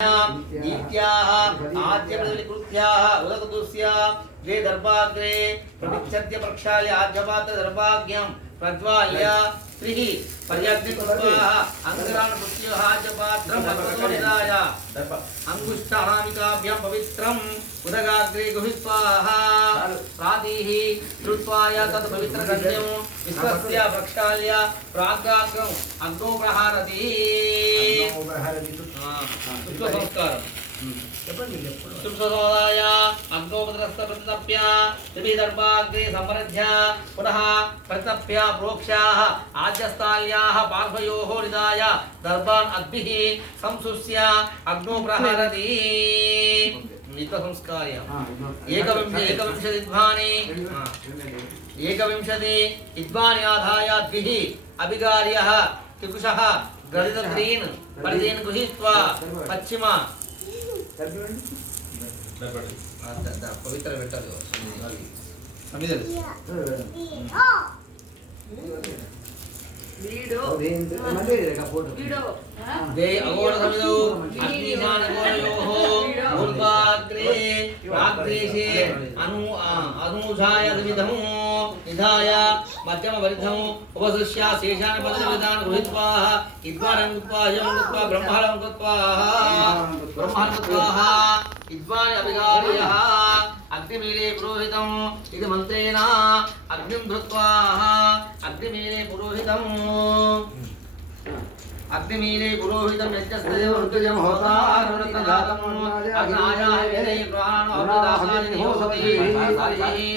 दीप्त्याः आद्यप्रतिकृत्याः उदकदुस्य द्वे दर्भाग्रे प्रविच्छद्य प्रक्षाल्य प्रज्वाल्य स्त्रीः पर्याग्निकृत्वाः अङ्गरान् मृत्युः आद्यपात्रं भगवतोनिदाय अङ्गुष्ठानामिकाभ्यां पवित्रम् उदगाग्रे गुहित्वाः प्रातीः श्रुत्वाय तत् पवित्रगण्यं विश्वस्य प्रक्षाल्य प्रागाग्रम् अग्नो प्रहारति సంస్కారం సుప్రసోదాయ అగ్నోపద్రస్త ప్రతప్య త్రిదర్భాగ్రే సంవరధ్య పునః ప్రతప్య ప్రోక్ష్యాः ఆద్యస్థాల్యాः పార్శ్వయోः నిదాయ దర్భాన్ అగ్నిः సంసుస్య అగ్నో ప్రహరతి నిత్య సంస్కార్య ఏకవింశ ఏకవింశతిధ్వాని ఏకవింశతి ఇద్వాని ఆదాయ ద్విః అభిగార్యः త్రిపుషः గణితగ్రీన్ పరిధీన్ గృహీత్వా పశ్చిమ ఆ, ద- ద- పవిత్ర పెట్టాలి సమిధలు దే నిధాయ మధ్యమ వరిధము ఉపసృష్య శేషాన్ని పదవి విధాన గృహీత్వా ఇద్వారం కృత్వా యమం కృత్వా బ్రహ్మాలం కృత్వా బ్రహ్మాలం కృత్వా ఇద్వాని అభిగార్యः అగ్నిమీరే పురోహితం ఇది మంత్రేణ అగ్నిం ధృత్వా అగ్నిమీరే పురోహితం అగ్నిమీనే పురోహితం యజ్ఞస్తయం ఋతుజం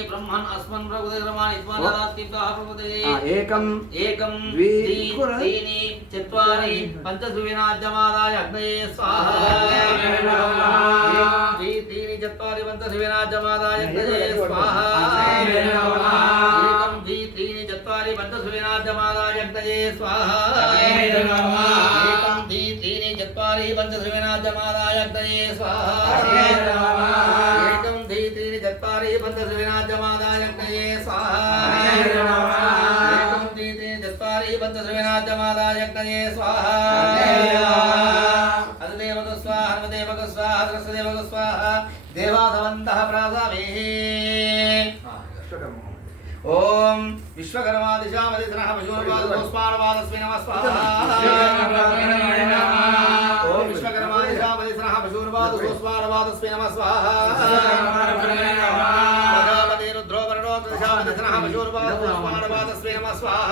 బ్రహ్మన్ అస్మన్ ఏకం ఏకం ద్వీని చత్వారి పంచసువినాద్యమాదాయ అగ్నయే స్వాహ. ద్వీ త్రీని చత్వారి పంచసువినాద్యమాదాయ అగ్నయే స్వాహ. चत्वारि पञ्चसुविनाद्यमादाय अग्नये स्वाहा अग्नये नमः। एकं द्वि त्रीणि चत्वारि पञ्चसुविनाद्यमादाय अग्नये स्वाहा अग्नये नमः। एकं द्वि त्रीणि चत्वारि पञ्चसुविनाद्यमादाय अग्नये स्वाहा अग्नये नमः। एकं द्वि त्रीणि चत्वारि पञ्चसुविनाद्यमादाय अग्नये स्वाहा अग्नये नमः। अददेवक स्वाहा हनुमदेवक स्वाहा द्रष्टदेवक स्वाहा देवाधवन्तः प्रासामेः ఓం విశ్వకర్మా దిశామదిశన పశూర్వాదోస్మానవాదస్మి నమస్వాహ ఓం విశ్వకర్మా దిశామదిశన పశూర్వాదోస్మానవాదస్మి నమస్వాహ రుద్రోవరణో దిశామదిశన పశూర్వాదోస్మానవాదస్మి నమస్వాహ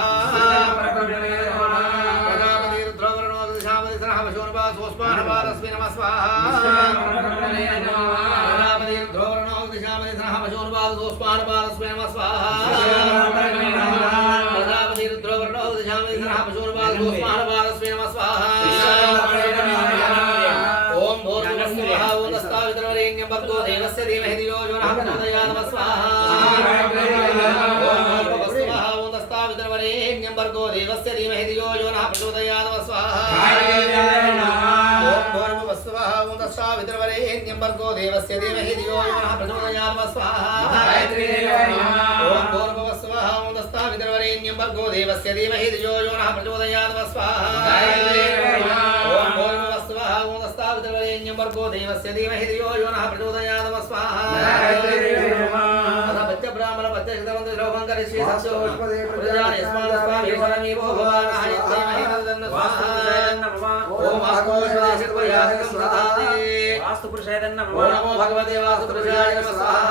ప్రజాపతి రుద్రోవరణో దిశామదిశన పశూర్వాదోస్మానవాదస్మి నమస్వాహ पशूनुपाद गोस्वानुपाद स्वयं स्वाहा प्रजापति रुद्रवर्णो दशामि सनः पशूनुपाद गोस्वानुपाद स्वयं स्वाहा ओम भूर्भुवस्सुवः ओम दस्तावितरवरेण्यं भर्गो देवस्य धीमहि धियो यो नः प्रचोदयात् स्वाहा ओम दस्तावितरवरेण्यं भर्गो देवस्य धीमहि धियो यो नः प्रचोदयात् स्वाहा భర్గో దేవస్య ధియో యో నః ప్రచోదయాత్ స్వాహా ఓం ఓం దేవస్య ప్రచోదయాత్ స్వాహా ఓం ఓం భర్గో దేవస్య ధియో యో నః ప్రచోదయాత్ స్వాహా అథ పద్య బ్రాహ్మణ పద్య హితవంత ద్రౌపం కరిష్యే సత్యో ప్రజాన్ యస్మాన్ స్వామి శరణీ భో భవాన్ హయత్రేమహి తదన్న స్వాహా ఓం ఆకోశదేశ పుర్యాహ స్వాహాదే వాస్తు పురుషాయదన్న ఓం నమో భగవతే వాసుపురుషాయ నమః స్వాహా.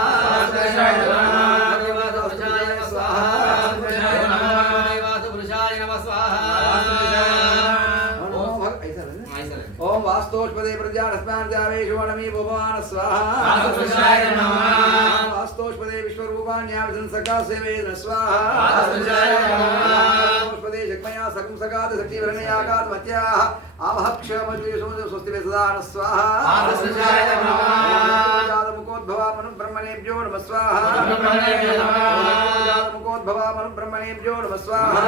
భగవతే వాసుపురుషాయ నమః స్వాహా. ఓం నమో భగవతే వాసుపురుషాయ నమః స్వాహా. ఓం వాస్తోష్పదే ప్రజాస్మాన్ జావేషు వనమీ భువన స్వాహా. వాస్తుపురుషాయ నమః. వాస్తోష్పదే సేవేదన స్వాహా. వాస్తుపురుషాయ నమః. వాస్తోష్పదే శక్మయా సకం సకాద సచీవరణయాకాద మత్యాః ఆవహక్షమజుషు స్వస్తి బ్రహ్మణేభ్యో నమ స్వాహా బ్రహ్మణేభ్యో నమః. ముఖోద్భవామను బ్రహ్మణేభ్యో నమ స్వాహా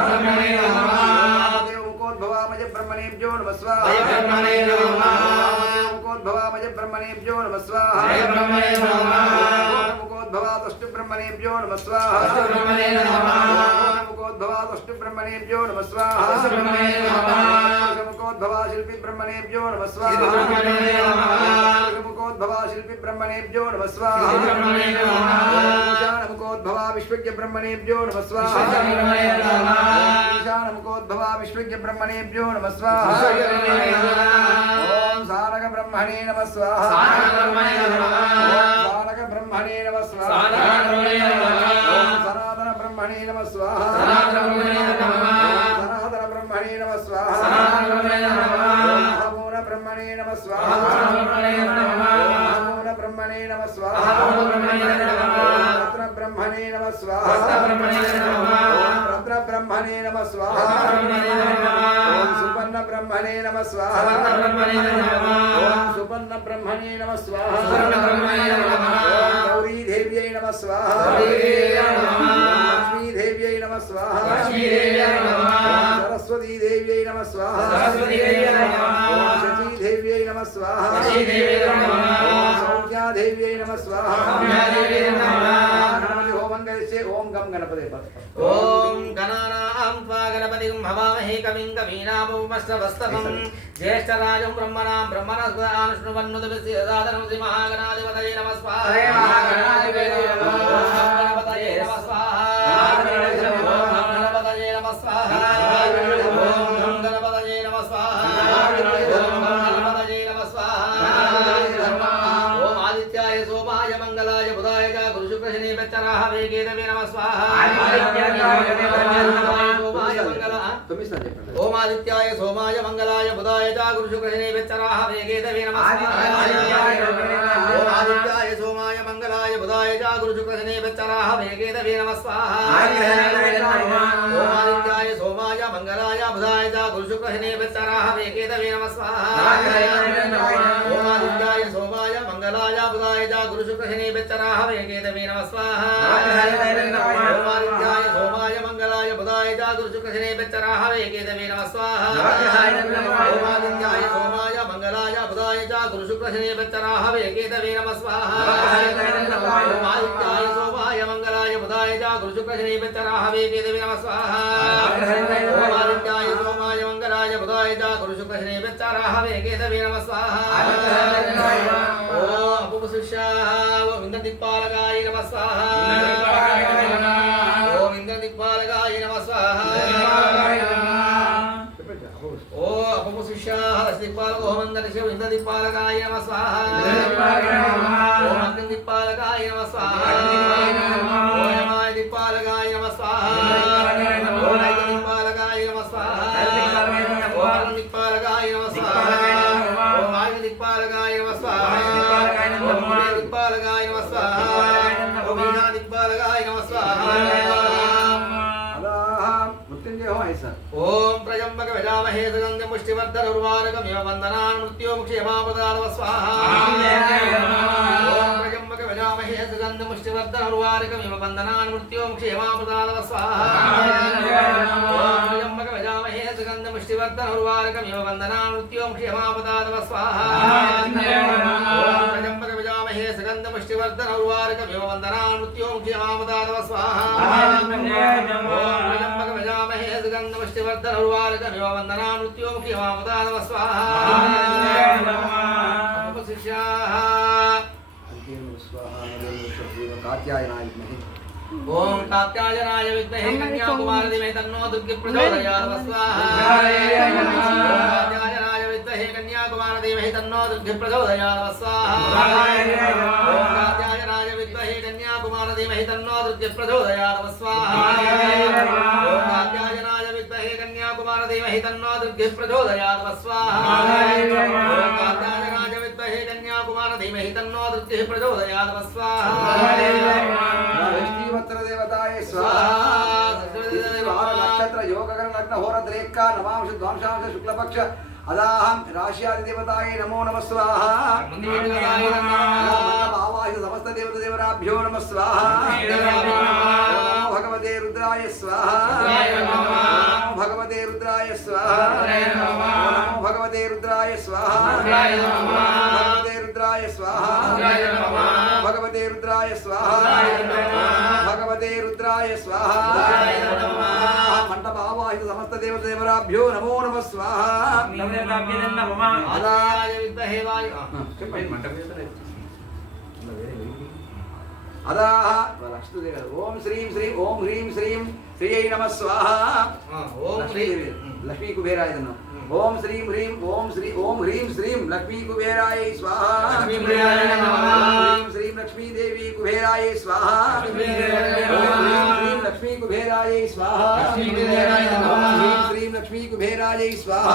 బ్రహ్మణేభ్యో నమ స్వాహా బ్రహ్మణేభ్యో నమ స్వాహ జయ బ్రహ్మణే నమః. ముఖోద్భవాతష్టు బ్రహ్మణేభ్యో నమ స్వాహ అస్తు బ్రహ్మణే నమః. ముఖోద్భవాతష్టు బ్రహ్మణేభ్యో నమ స్వాహ అస్తు బ్రహ్మణే నమః. ముఖోద్భవా శిల్పి బ్రహ్మణేభ్యో నమ స్వాహ ఇతి బ్రహ్మణే నమః. ముఖోద్భవా శిల్పి బ్రహ్మణేభ్యో నమ స్వాహ ఇతి బ్రహ్మణే నమః. ఈశానముఖోద్భవా విశ్వజ్ఞ బ్రహ్మణేభ్యో నమ స్వాహ ఇతి బ్రహ్మణే నమః. ఈశానముఖోద్భవా విశ్వజ్ఞ బ్రహ్మణేభ్యో నమ స్వాహ ఇతి బ్రహ్మణే నమః. ఓం సారగ బ్రహ్మణే నమ స్వాహ సనాతన బ్రహ్మణే నమ స్వాహ సనాతన బ్రహ్మణే నమః. స్వాహ సనాతన బ్రహ్మణే నమః. స్వాహ రత్న బ్రహ్మణే నమ స్వాహ రత్న బ్రహ్మణే నమః. స్వాహ సుపర్ణ బ్రహ్మణే నమ స్వాహ సుపర్ణ బ్రహ్మణే నమః. స్వాహ గౌరీదేవ్యై నమ స్వాహ సౌఖ్యాదేవ్యై నమ స్వాహ. హోమం కలిసి ఓం గం గణపతి ఓం గణానాం త్వా గణపతిం హవామహే కవిం కవీనామస్తవస్తమం జ్యేష్ఠరాజం బ్రహ్మణాం బ్రహ్మణస్పదానుష్ణువన్నుదవిదాదనం శ్రీ మహాగణాధిపతయే నమ. స్వాహ. హరే మహాగణాధిపతయే నమః. ఓం గణపతయే నమ. స్వాహ. స్వాహ ఓం ఆదిత్యాయ సోమాయ మంగళాయ బుధాయ చ గురు శుక్ర శని వెచ్చరాహ వేగేదవే నమ స్వాహ సోమాయ మంగళ తొమ్మిది సార్లు చెప్పండి ఓం ఆదిత్యాయ సోమాయ మంగళాయ బుధాయ చ గురు శుక్ర శని వెచ్చరాహ వేగేదవే నమ స్వాహ ఓం ఆదిత్యాయ సోమాయ మంగళాయ బుధాయ చ గురు గురు శుక్ర శని వెచ్చరాహ వేగేదవే నమ స్వాహ సోమాయ మంగళాయ బుధాయ చ గురు నమ స్వాహ సోమాయ మంగళాయ బుధాయ చ గురు శుక్ర శని వెచ్చరాహ వేగేదవే నమ స్వాహ ఓం ఆదిత్యాయ సోమాయ మంగళాయ బుధాయ చ గురు శుక్ర శని వెచ్చరాహ వేగేదవే నమ స్వాహ ఓం ఆదిత్యాయ సోమాయ మంగళాయ బుధాయ చ గురు శుక్ర శని వెచ్చరాహ వేగేదవే నమ స్వాహ ఓం ఇంద్రదిక్పాలకాయ నమ స్వాహ. ఓం ఇంద్రదిక్పాలకాయ నమ స్వాహ. ఓ ఇంద్రదిక్పాలకాయ నమ స్వాహ. ఓం నమ స్వాహ. ప్రజంబక విజామహే సుగంధ ముష్టివర్ధన ఉర్వారకమివ వందనాన్ మృత్యోముక్షేమాపదాలవ స్వాహ. ప్రజంబక విజామహే సుగంధ ముష్టివర్ధన ఉర్వారకమివ వందనాన్ మృత్యోముక్షేమాపదాలవ స్వాహ. ప్రజంబక విజామహే సుగంధ ముష్టివర్ధన ఉర్వారకమివ వందనాన్ మృత్యోముక్షేమాపదాలవ స్వాహ. ప్రజంబక విజామహే సుగంధ ముష్టివర్ధన ఉర్వారకమివ వందనాన్ మృత్యోముక్షేమాపదాలవ స్వాహ ఓం త్రయంబక విజామహే సుగంధముష్టివర్ధన ఉర్వారకమివ మృత్యోముఖి వామదానవ స్వాహ ఓం కాత్యాయనాయ విద్మహే కన్యాకుమారి ధీమహి తన్నో దుర్గి ప్రచోదయాదవ స్వాహ విద్మహే కన్యాకుమారి ధీమహి తన్నో దుర్గి ప్రచోదయాదవ స్వాహ విద్మహే కన్యాకుమారి ధీమహి తన్నో దుర్గి ప్రచోదయాదవ స్వాహ కన్యాకుమారి తన్నో దుర్గి ప్రచోదయాత్ స్వాహ ఓం కాత్యాయనాయ విద్మహే కన్యాకుమారి ధీమహి తన్నో దుర్గి దేవతాయ స్వాహ నవాంశ ద్వాంశాంశ శుక్లపక్ష అదాహం రాశ్యాది దేవతాయ నమో నమ స్వాహ ఆవాహిత సమస్త దేవత దేవరాభ్యో నమ స్వాహ. ఓం భగవతే రుద్రాయ స్వాహ. భగవతే రుద్రాయ స్వాహ. భగవతే రుద్రాయ స్వాహ భగవతే రుద్రాయ స్వాహ. మంటపావాహిత సమస్త దేవదేవరాభ్యో నమో నమ స్వాహ. ఆదాయ విద్మహే వాయు. ఆ. అదాహ. లక్ష్మీదేవి గారు. ఓం శ్రీం శ్రీం ఓం హ్రీం శ్రీం శ్రీ అయి నమ స్వాహ ఆ, ఓం హ్రీం. లక్ష్మీదేవి లక్ష్మీ కుబేరాయ నమః. ఓం శ్రీం హ్రీం ఓం శ్రీ ఓం హ్రీం శ్రీం లక్ష్మీ కుబేరాయ స్వాహ లక్ష్మీ కుబేరాయ నమః. ఓం హ్రీం శ్రీం లక్ష్మీదేవి కుబేరాయ స్వాహ లక్ష్మీదేవి నమః. ఓం హ్రీం శ్రీం లక్ష్మీ కుబేరాయ స్వాహ లక్ష్మీ కుబేరాయ నమః.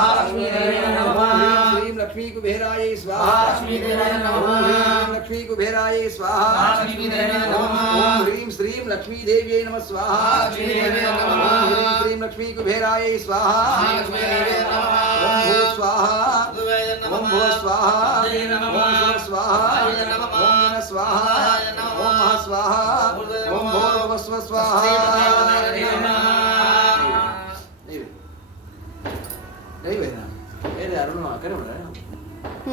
ఓం హ్రీం శ్రీం లక్ష్మీ కుబేరాయ స్వాహ లక్ష్మీదేవి నమః. ఓం హ్రీం శ్రీం లక్ష్మీ కుబేరాయ స్వాహ లక్ష్మీదేవి నమః. ఓం హ్రీం లక్ష్మీ కుబేరాయ స్వాహ లక్ష్మీదేవి నమః. ఓం హ్రీం శ్రీం లక్ష్మీదేవ్యై నమ స్వాహ లక్ష్మీదేవి నమః. ఓం హ్రీం శ్రీం లక్ష్మీ కుబేరాయ స్వాహ